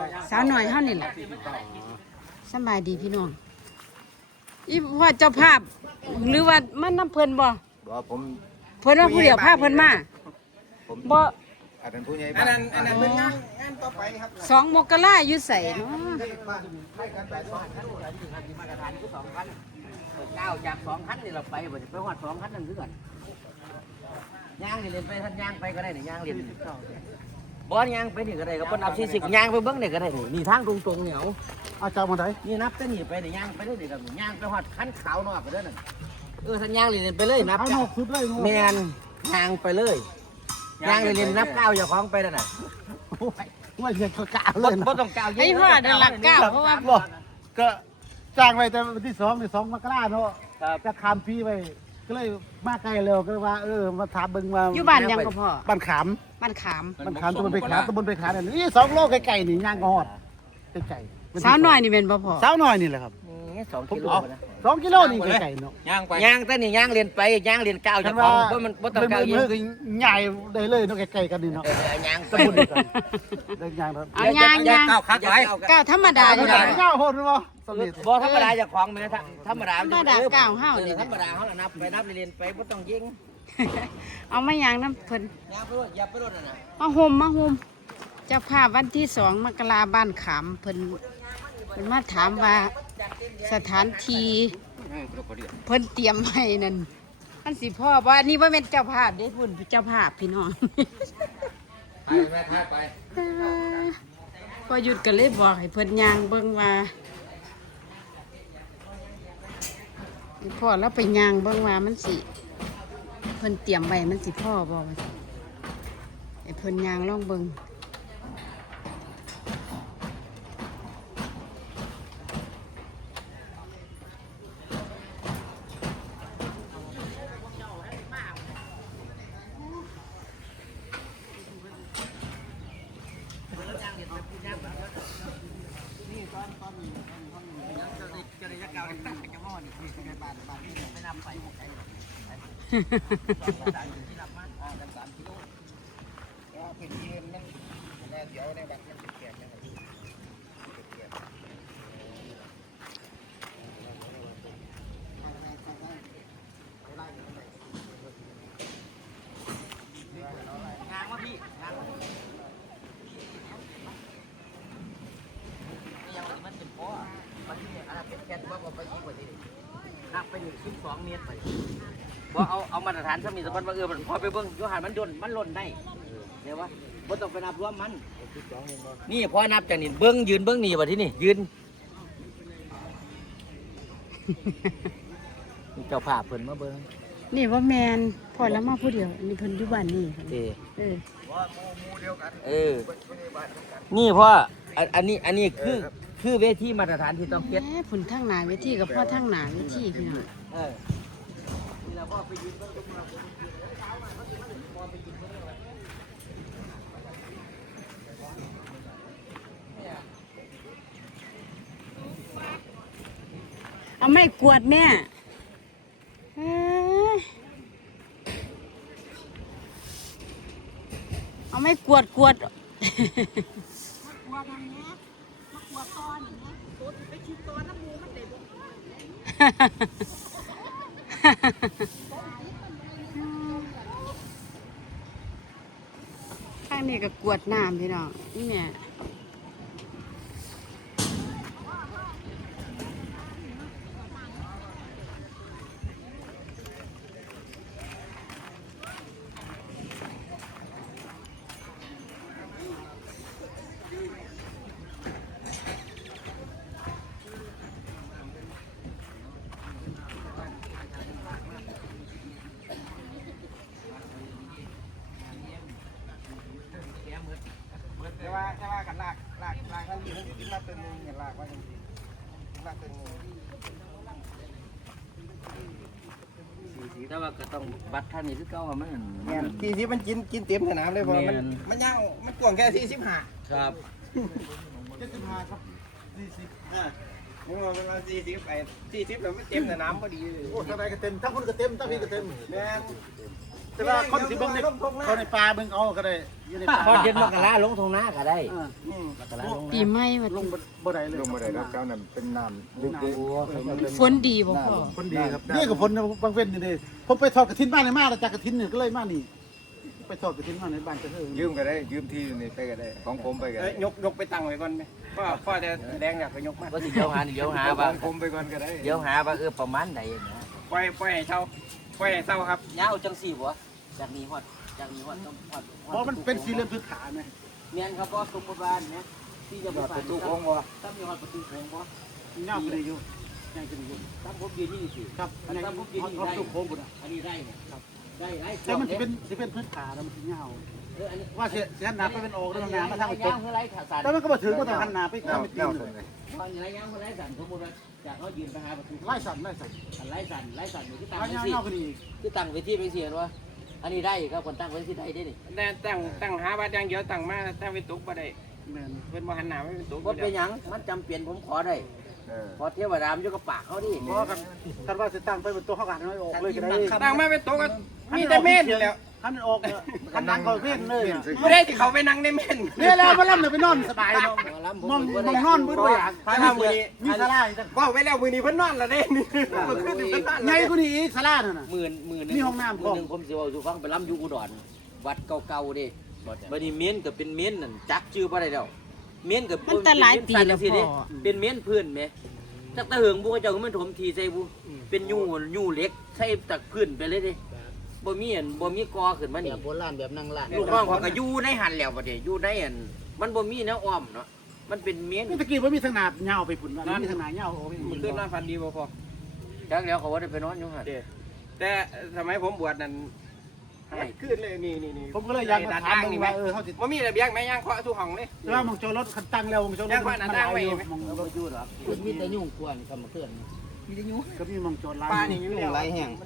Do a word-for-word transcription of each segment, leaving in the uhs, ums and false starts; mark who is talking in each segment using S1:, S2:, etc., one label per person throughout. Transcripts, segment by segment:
S1: สาวหน่อยเท่านี่แหละสบายดีพี่น้องอีพ่อเจ้าภาพหรือว่ามันน้ำเพลินบ่
S2: บ่ผม
S1: เพิ่นว่าผู้เดียวพาเพิ่นมาบ่
S2: อันนั้นผู้ใหญ่
S3: อันนั้นอันนั้นเป็นงานงานต่อไปครับ
S1: สองมกราอยู่ใส่เนาะ
S4: เก้าจากสองคันนี่เราไปบ่ไปหอดสองคันนั่นคือกันย่างนี่เล่นไปท่านย่างไปก็ได้นี่ย่างเล่นบอลย่างไปนี่ก็ได้ก็เป็นนับสี่สิบย่างไปเบิ้งนี่ก็ได้นี่นี่ทางตรงๆเนี่ยเอา
S3: อาจารย์มาไหน
S4: นี่นับแต่นี่ไปนี่ย่างไปเลยนี่ครับย่างไปหอดคันขาวนอกไปเด้อนั่นเออท่านย่างเล่นไปเลยนับ
S3: ข้างนอกสุดเลย
S4: แมนย่างไปเลยย่างเล่นนับเก้าอย่าคล้องไปนั่นน่ะ
S3: ไม่เพียงกะเล
S4: บ่
S3: ย
S4: บ่ต้องเก้า
S1: ไอ้พ่อเดินหลักเก้าเพราะว่า
S3: บ่ก็จ้างไปแต่วันที่สองที่สองมกราเนาะจะข้ามปีไปก็เลยมาไกลเร็วก็เลยว่าเออมาถามเบิ่งมา
S1: อยู่บ้านยังก็พ่อ
S3: บ้านขาม
S1: บ้านขาม
S3: บ้านขามตำบลไปขามตำบลไปขามนี่สองโลไกลๆนี่ย่างก็ฮอดไกลๆ
S1: สาวน้อยนี่เป็นบ่พ่อ
S3: สาวน้อยนี่แหละครับ
S4: นี่สองกิโลนะ
S3: สองกิโลนี่ไกลๆเนาะ
S2: ย่างไป
S4: ย่างแต่นี่ย่างเรียนไปย่างเรียนเก้าอย่าคล้องบ่มันบ่ต้องเก้าเย
S3: เมื่
S4: อะ
S3: อใหญ่ได้เลยเนาะไกลๆกันนี่เนาะ
S4: เออย่าง
S3: ตำบลเดียวกันได้ย่างครับ
S1: เอายางยาง
S2: เก้าคักไว้
S1: ก้าวธรรมดา
S3: ธร
S1: อ
S3: รม
S1: ยู่
S3: ดา
S1: แล้ว
S3: เก้าคนบ่สนิท
S4: บ่ธรรมดาจะคล้องไหมธรรมดา
S1: ธรรมดาเก้าเฮานี่
S4: ธรรมดาเฮานับไปนับเรียนไปบ่ต้องยิง
S1: เอามายางน้ำเพิ่น
S4: ย่างไปรถอย่าไปรถน่ะนะ
S1: มาห่มมาห่มเจ้าภาพวันที่สองมกราบ้านขามเพิ่นเพิ่นมาถามว่าสถานที่เพิ่นเตรียมให้นั่นมันสิพ่อว่านี่ว่าเป็นเจ้าภาพเด้พุ่นเจ้าภาพพี่น้อง
S2: ไปแม่ท้ายไป
S1: พอหยุดก็เลยบอกให้เพิ่นย่างเบิ่งว่าให้พ่อแล้วไปย่างเบิ่งว่ามันสิเพิ่นเตรียมไว้มันสิพ่อบ่ว่าซั่นให้เพิ่นย่างลองเบิ่ง
S4: นับไปนี่สิบสองเมตรไปบ่เอาเอามาตรฐานสมีสะพานว่าเออมันพอไปเบิ่งอยู่หันมันย่นมันล่นได้เดี๋ยวว่าบ่ต้องไปนับรวมมันนี่พอนับจากนี่เบิ่งยืนเบิ่งนี่ว่าที่นี่ยืนนี่เจ้าภาพเพิ่นมาเบิ่ง
S1: นี่ว่าแมนพ่อแล้วมาผู้เดียวนี่เพิ่นอยู่บ้านนี่
S4: เออ
S1: เออ
S4: เออนี่พ่ออันอันนี้อันนี้คือคือเวทีมาตรฐานที่ต้องเก็ต
S1: แหมผุนทั้งหนาเวทีกับพ่อทั้งหนาเวทีพี่น้อง
S4: เออนี่เราพ่อไปยืนเบิ่งตรงนั้น
S1: เอาไม่กวดแม่เอ้ยเอาไม่กวดกวด ข้างนี้ก็กวดน้ำพี่น้องนี่แม่
S3: แต่ว่าแต่ว่ากันลากลากลากทั้งนี้มันกินมาเป็นนึงเนี่ยลากว่าจังซี่ลากเป็นนึง
S4: แต่ว่าก็ต้องบัตรท่านนี่คือเก่าว่ามัน
S3: แม่นสี่สิบมันกินกินเต็มสนามเลยเพราะมันมันย่างมันกว้างแค่สี่สิบห้า
S4: ครับ
S3: เจ็ดสิบห้าครับสี่สิบอ่านี่ว่ามันมาสี่สิบไอ้สี่สิบแล้วมันเต็มสนามพอดีเลยโอ้ทำไมก็เต็มทั้งคนก็เต็มทั้งพี่ก็เต็มแม่นแต่ว่าคนสิเบิ่งในเขาในป่าเบิ่งเอาก็ได้อยู่ในป่า
S4: พอเดือนมกราลงทงนาก็ได้
S3: เออ
S4: มกราลง
S1: ปีใหม่ว่า
S3: ลงบ่บ่ได้เลย
S2: ลงมาได้แล้วเจ้านั่นเป็นน้ำดึกดึก
S1: ฝนดีบ่พ่อ
S3: คนดีครับนี่กับผลบางเว้นนี่เด้ผมไปทอดกระถินบ้านในมาแล้วจากกระถินนี่ก็เลยมานี่ไปทอดกระถินบ้านในบ้านก็คือ
S2: ยืมก็ได้ยืมที่นี่ไปก็ได้ของผมไปก็
S5: เอ้
S2: ได้
S5: ยยกยกไปตั้งไว้ก่อนไหมพ่อพ่อจะแดงอยากไปยกมา
S4: ก็สิเดี๋ยวหาเดี๋ยวหา
S2: ข
S4: ว่า
S2: องผมไปก่อนก็ได้
S4: เดี๋ยวหาว่าเออประมาณใดนะ
S5: ปล่อยปล่อยให้เช่าปล่อยให้เช่าครับ
S4: ยาวจังสี่บ่จากนี้ฮอดจากนี้ฮอดต้องฮอด
S3: เพราะมันเป็นสี่เหลี่ยมพื้นฐานไง
S4: เมียนครับบ่สมบูรณ์บ้านนะที่จะบ่ผ่านประตูโค้งบ่ถ้ามีฮอดประตูโค้งบ่
S3: เงาขึ้นได้อยู่ง่ายขึ้นได้อยู่
S4: ถ้าผมยืนนี่สิ
S3: ครับ
S4: อันนี้ผมยืนนี่
S3: เขา
S4: ได้
S3: ตุกโค้งพุ่นอ่ะ
S4: อันนี้ได้เนี่ยครับได้ได้
S3: แต่มันสิเป็นสิเป็นพื้นฐานแล้วมันสิเงา
S4: เอออันนี้
S3: ว่าเสียเสียหนาไปเป็นออกแล้วมันหนามาทาง
S4: ไป
S3: ไป
S4: ต
S3: ต
S4: ก
S3: ก
S4: คือไรขาสั่น
S3: แต่มันก็มาถึงก็ต้องหันหนาไป
S2: เงา
S3: ทางไปตี
S2: เงาน ต
S3: เล
S2: รง
S3: ย
S2: ไหน
S4: ตอนไรยังคนไรสั่นสมมุติว่าจากเขายืนไปหาประตู
S3: ไล่สั่นไล่สั่น
S4: อันไรสั่นไรสั่นอยู่ที่ตั้ง
S3: ไล่
S4: ไว้
S3: เงา
S4: สิ
S3: เงาขึ้นอีก
S4: ที่ตั้งไว้ที่ไปเสียว่าอันนี้ได้ครับคนตั้งไว้ที่ได้ได้นี่
S5: แต่ตั้งตั้งหาบัตรอย่างเดียวตั้งมาตั้งเป็นตุกบ่ได้
S3: แม่น
S5: เพิ่นบ่หันหน้าไม่เป็นตุก
S4: บ่เป็นหยังมันจำเป็นผมขอได้
S2: เออ
S4: ขอเทวดามอยู่กับปากเขาดิ
S3: เพราะกันกันว่าสิตั้งไปเป็นตัวเขากันไม่ออกเลยก็ได้
S5: ตั้งมาเป็นตุกก็มีแต่เม่นนี่แหล้ว
S3: หันออกหันนั่งเขาเพ่นเลย
S5: บ่ได้ที่เขาไปนั่งในเม่น
S3: นี่แล้วมาล่ำเลยไปนอนสบายเนาะมองมองนอนบ่ด้วยอ่ะ
S5: พามามื้อนี้
S3: มีศาลาอีก
S5: ว่าไว้แล้วมื้อนี้เพิ่นนอนแล้วเด้นี่เมื่อคืนนี่เพิ่นนอน
S3: ให
S5: แล้
S3: ญ่
S5: ว
S3: กว่านี้อีกศาลานั่นน่ะ
S4: หมื่นหมื่น
S3: มีห้องน้ำ
S4: หมื่นหนึงผมสิเอาสู่ฟังไปล้ำอยู่อุดรวัดเก่าๆเด้บัดนี้เม้นก็เป็นเม้นนั่นจักชื่อบ่ได้แล้วเม้นก็
S1: มันแต่หลายปีแล้วพ่อ
S4: เป็นเม้นพื้นแหมจักตะเหิงบุเขาเจ้าก็มันถมทีใส่บุเป็นยูยูเหล็กใส่จากพื้นไปเลยเด้บ่มีอันบ่มีกอขึ้นมานี่
S6: แบบโบราณแบบนั่งร้าน
S4: ลูกน้องเขาก็อยู่ในหันแล้วบัดนี้อยู่ในอันมันบ่มีแนวอ้อมเนาะมันเป็นเม้น
S3: นี่ตะกี้ว่ามีทางหนาเงาไปฝุ่นว่ามีทางหนาเงาโอ้ย
S5: เมื่อคืนนอนฝันดีบ่พอ
S4: จักแล้วเขาว่าได้ไปนอนอยู่หั่น
S5: เด้แต่สมัยผมบวชนั่นคืนเลยนี่นี่นี่
S3: ผมก็เลยอยากมาถามว่าเออเขาสิ
S5: บ่มีระเบียงแม่ย่างเคาะทุกห้องเลย
S3: ว่ามองจอรถคันตั้งแล้วมองจอรถมันหลายอยู่มองรถอยู่หรอ
S6: คุณมีแต่ยุ่งกวนคำมาเคลื่อน
S3: ก็มีมองจอดหลาย
S5: ป้านี่อยู่แล้ว
S6: หลายแห่ง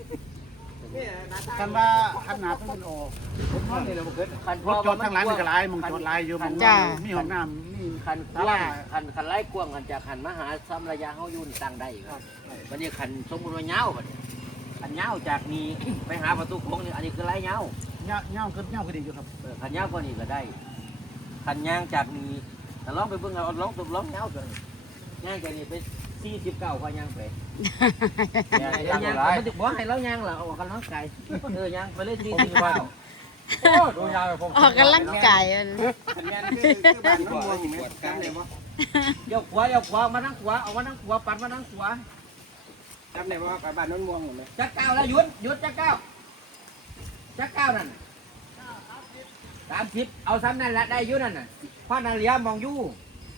S3: คันว่าคันหนาเป็นออกผมนอนนี่แหละบ่เกิดรถจอดทางหลังนี่ก็หลายมองจอดหลายอยู่มองมีห้องน้ำมี
S4: คันกว้างคันคันไล่กว้างกันจากหันมาหาซ้ำระยะเฮาอยู่นี่ตั้งได้ครับบัดนี้คันสมมุติว่าเหงาบัดนี้คันเหงาจากนี้ไปหาประตูโค้งนี่อันนี้คือไล่เหงา
S3: เงาเงาขึ้นเงาขึ้นดีอยู่ครับ
S4: เออคันเหงากว่านี้ก็ได้คันย่างจากนี้แต่ลองไปเบิ่งเอาลองตบลองเหงาตัวนี้ย่างจากนี้ไปสี่สิบเก้าพอย่างไปย่างย่างมันจะบอกให้เราย่างล่ะเอาออกกำลังกายเออย่างไปเลยสี่สิบเก้า
S5: โอ้ดูยาวไปผม
S1: ออกกำลังกายมัน
S5: สัญญาณคือคือบ้านน้องบัวอยู่ไหมจำได้บ่
S4: เดี๋ยวขวาเดี๋ยวขวามาทางขวาเอามาทางขวาปัดมาทางขวา
S5: จำได้บ่กับบ้านน้องม่วงอยู่ไหม
S4: จักเก้าแล้วหยุดหยุดจักเก้าจักเก้านั่นสามสิบเอาซ้ำนั่นแหละได้อยุนั่นน่ะพ่อนาเลียมองอยู่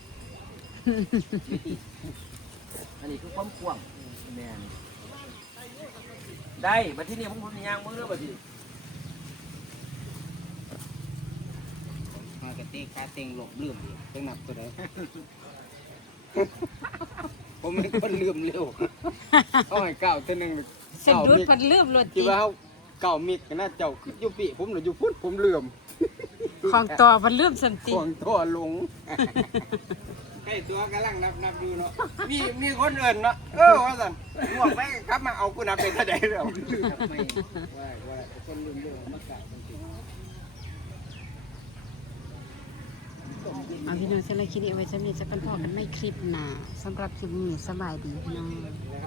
S4: อันนี้คือความกว้างแม่นได้บัดที่นี่ผมผมยางมือเด้อบัดที่
S6: มากระติกาเต็งหลบลืมดิต้องหนักตัวใด ผมเป็นคนลืมเร็วเอาให้เก่าตัวหนึง
S1: สะดุดเพันลืมรถ
S6: คิด
S1: ติ
S6: ว่าเขาเก่ามิกกันนะเจ้าคืออยู่ปีผมหรืออยู่พุทธผมลืม
S1: ของต่อเพันลืมสันติ
S6: ห่วงตัวลง
S5: ใกล้ตัวกำลังนับนับอยู่เนาะมีมีคนเอิ้นเนาะเออว่าซั่นง่วงไปกลับมาเอากูนับเป็นเท่าใดแล้ว
S6: ไม่ว่าว่าคนลืมเร็วมากกว่า
S1: เอาพี่น้องสำหรับคลิปนี้เอาไว้สำหรับจะกันพอกันไม่คลิปหน้าสำหรับคลิปนี้สบายดีพี่น้อง